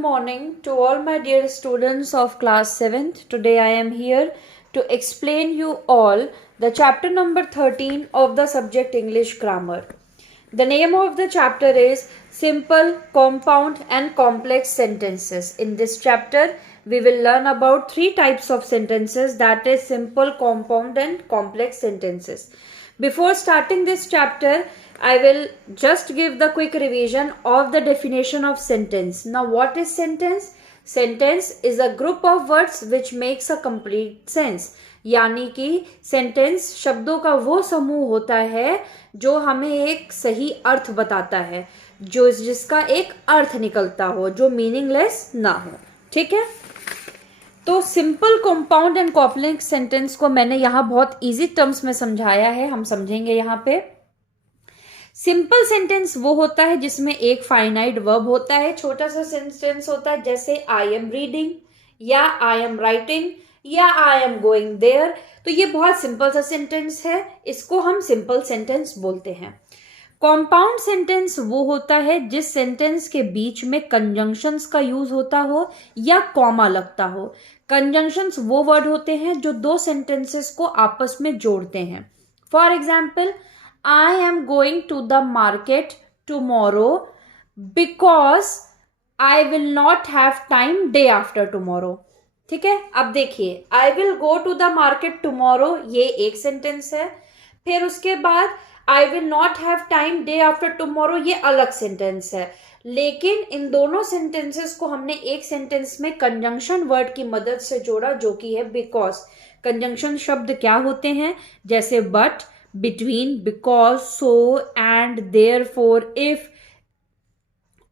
morning to all my dear students of class 7th. Today I am here to explain you all the chapter number 13 of the subject English Grammar. The name of the chapter is Simple, Compound and Complex Sentences. In this chapter, we will learn about three types of sentences, that is simple, compound and complex sentences. Before starting this chapter, I will just give the quick revision of the definition of sentence. Now, what is sentence? Sentence is a group of words which makes a complete sense. यानी कि sentence शब्दों का वो समूह होता है जो हमें एक सही अर्थ बताता है, जो जिसका एक अर्थ निकलता हो, जो मीनिंगलेस ना हो. ठीक है. तो simple, compound and complex sentence को मैंने यहाँ बहुत इजी टर्म्स में समझाया है. हम समझेंगे यहाँ पे. सिंपल सेंटेंस वो होता है जिसमें एक फाइनाइट वर्ब होता है, छोटा सा सेंटेंस होता है, जैसे आई एम रीडिंग या आई एम राइटिंग या आई एम गोइंग देयर. तो ये बहुत सिंपल सा सेंटेंस है, इसको हम सिंपल सेंटेंस बोलते हैं. कॉम्पाउंड सेंटेंस वो होता है जिस सेंटेंस के बीच में कंजंक्शंस का यूज होता हो या कॉमा लगता हो. कंजंक्शंस वो वर्ड होते हैं जो दो सेंटेंसेस को आपस में जोड़ते हैं. For example, I am going to the market tomorrow because I will not have time day after tomorrow. ठीक है. अब देखिए, I will go to the market tomorrow ये एक सेंटेंस है. फिर उसके बाद I will not have time day after tomorrow ये अलग सेंटेंस है. लेकिन इन दोनों सेंटेंसेस को हमने एक सेंटेंस में कंजंक्शन वर्ड की मदद से जोड़ा, जो कि है बिकॉज. कंजंक्शन शब्द क्या होते हैं? जैसे but, between, because, so, and, therefore, if,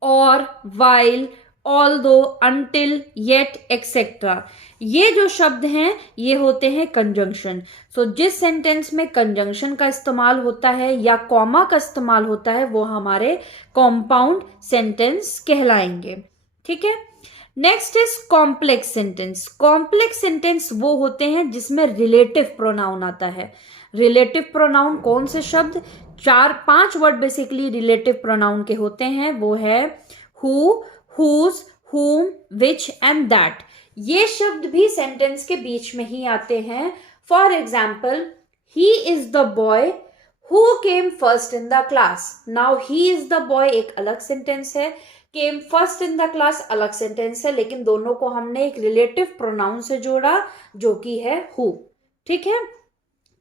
or, while, although, until, yet, etc. ये जो शब्द हैं ये होते हैं कंजंक्शन. सो जिस सेंटेंस में कंजंक्शन का इस्तेमाल होता है या कॉमा का इस्तेमाल होता है वो हमारे कॉम्पाउंड सेंटेंस कहलाएंगे. ठीक है. Next is complex sentence. Complex sentence वो होते हैं जिसमें रिलेटिव प्रोनाउन आता है. रिलेटिव प्रोनाउन कौन से शब्द? 4-5 वर्ड बेसिकली रिलेटिव प्रोनाउन के होते हैं. वो है हु, हुज, हुम, विच एंड दैट. ये शब्द भी सेंटेंस के बीच में ही आते हैं. For example, he is the boy who came first in the class. Now he is the boy एक अलग सेंटेंस है, came first in the class अलग सेंटेंस है, लेकिन दोनों को हमने एक रिलेटिव प्रोनाउन से जोड़ा जो कि है हु. ठीक है.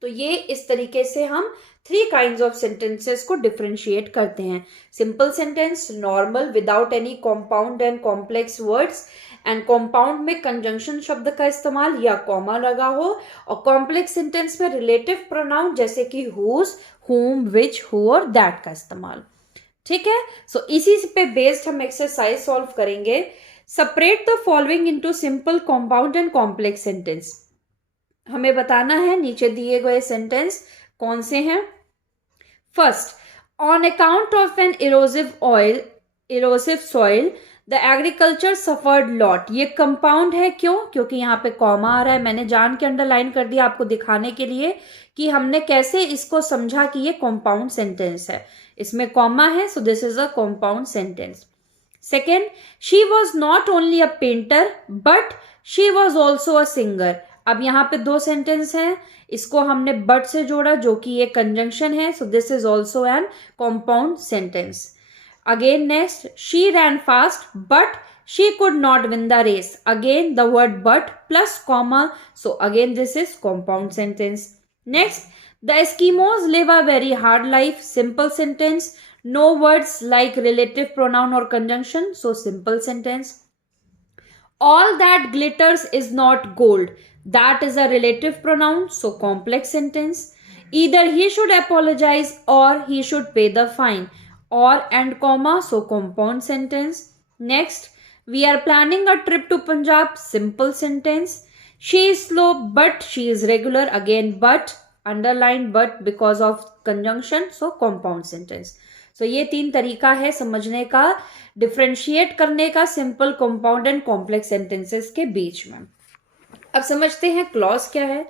तो ये इस तरीके से हम 3 काइंड्स ऑफ सेंटेंसेस को डिफरेंशिएट करते हैं. Simple sentence, normal without any compound and complex words, and compound में कंजंक्शन शब्द का इस्तेमाल या कॉमा लगा हो, और कॉम्प्लेक्स सेंटेंस में रिलेटिव प्रोनाउन जैसे कि हुज, हुम, विच, हु और दैट का इस्तेमाल. ठीक है. सो इसी पे बेस्ड हम एक्सरसाइज सॉल्व करेंगे. Separate the following into simple, compound and complex sentence. हमें बताना है नीचे दिए गए सेंटेंस कौन से हैं. First, on account of an erosive soil the agriculture suffered lot. ये कंपाउंड है. क्यों? क्योंकि यहाँ पे कॉमा आ रहा है. मैंने जान के अंडरलाइन कर दिया आपको दिखाने के लिए कि हमने कैसे इसको समझा कि ये कंपाउंड सेंटेंस है. इसमें कॉमा है, so this is a compound sentence. Second, she was not only a painter but she was also a singer. अब यहाँ पे 2 सेंटेंस हैं, इसको हमने बट से जोड़ा जो कि ये कंजंक्शन है, so this is also an compound sentence. Again next, she ran fast but she could not win the race. Again the word but plus comma, so again this is compound sentence. Next, the Eskimos live a very hard life. Simple sentence, no words like relative pronoun और conjunction, so simple sentence. All that glitters is not gold. That is a relative pronoun, so complex sentence. Either he should apologize or he should pay the fine. Or and comma, so compound sentence. Next, we are planning a trip to Punjab. Simple sentence. She is slow but she is regular. Again but, underline but because of conjunction, so compound sentence. So ये 3 तरीका है समझने का, differentiate करने का simple, compound and complex sentences के बीच में. अब समझते हैं क्लॉज क्या है.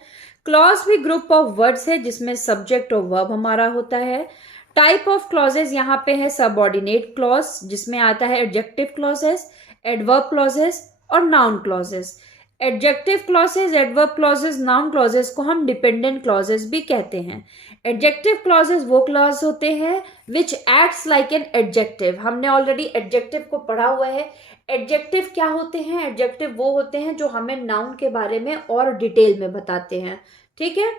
क्लॉज भी ग्रुप ऑफ वर्ड्स है जिसमें सब्जेक्ट और वर्ब हमारा होता है. टाइप ऑफ क्लॉजेस यहाँ पे है सबऑर्डिनेट क्लॉज जिसमें आता है एडजेक्टिव क्लॉजेस, एडवर्ब क्लॉजेस और noun clauses. Adjective clauses, adverb clauses, noun clauses को हम डिपेंडेंट क्लॉजेस भी कहते हैं। एडजेक्टिव क्लॉजेस वो क्लॉज होते हैं which acts like an adjective. हमने ऑलरेडी एडजेक्टिव को पढ़ा हुआ है। एडजेक्टिव क्या होते हैं? एडजेक्टिव वो होते हैं जो हमें नाउन के बारे में और डिटेल में बताते हैं, ठीक है।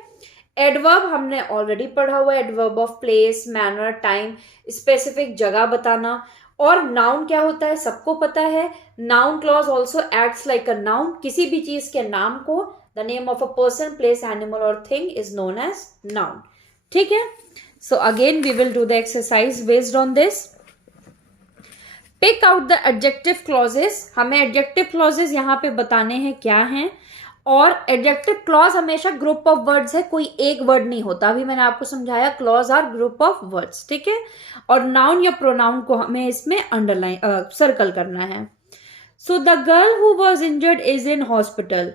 एडवर्ब हमने ऑलरेडी पढ़ा हुआ है, adverb of place, manner, time, specific जगह बताना। और नाउन क्या होता है सबको पता है। Noun clause also acts like a noun. किसी भी चीज के नाम को, the name of a person, place, animal और thing is known as noun, ठीक है। So again we will do the exercise based on this. Pick out the adjective clauses. हमें एडजेक्टिव क्लॉजेस यहाँ पे बताने हैं क्या हैं। और एडजेक्टिव क्लॉज हमेशा ग्रुप ऑफ वर्ड्स है, कोई एक वर्ड नहीं होता। अभी मैंने आपको समझाया clause are group of words, ठीक है। और नाउन या प्रोनाउन को हमें इसमें अंडरलाइन सर्कल करना है। So the girl who was injured is in hospital.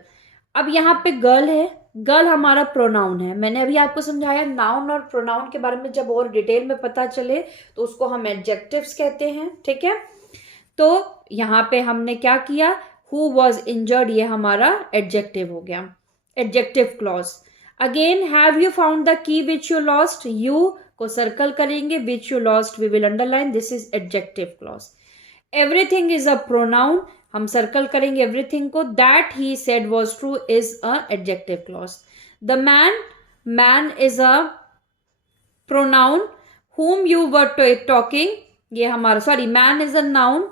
अब यहाँ पे गर्ल है, गर्ल हमारा प्रोनाउन है। मैंने अभी आपको समझाया नाउन और प्रोनाउन के बारे में जब और डिटेल में पता चले तो उसको हम एडजेक्टिव्स कहते हैं, ठीक है। तो यहाँ पे हमने क्या किया, हु वॉज इंजर्ड, ये हमारा एडजेक्टिव हो गया, adjective clause. Again, have you found the key which you lost, you को सर्कल करेंगे, which you lost we will underline, this is adjective clause. Everything is a pronoun, हम circle करेंगे everything को। That he said was true is a adjective clause. The man, man is a pronoun. whom you were talking, ये हमारा, sorry, man is a noun,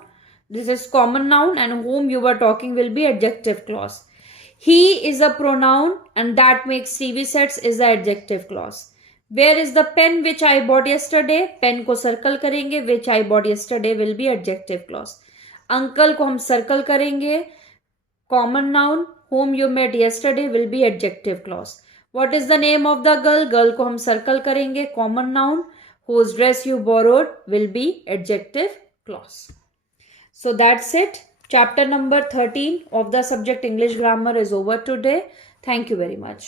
this is common noun, and whom you were talking will be adjective clause. He is a pronoun and that makes TV sets is the adjective clause. Where is the pen which I bought yesterday? Pen को circle करेंगे, which I bought yesterday will be adjective clause. Uncle को हम circle करेंगे, common noun, whom you met yesterday will be adjective clause. What is the name of the girl? Girl को हम circle करेंगे, common noun, whose dress you borrowed will be adjective clause. So that's it. Chapter number 13 of the subject English grammar is over today. Thank you very much.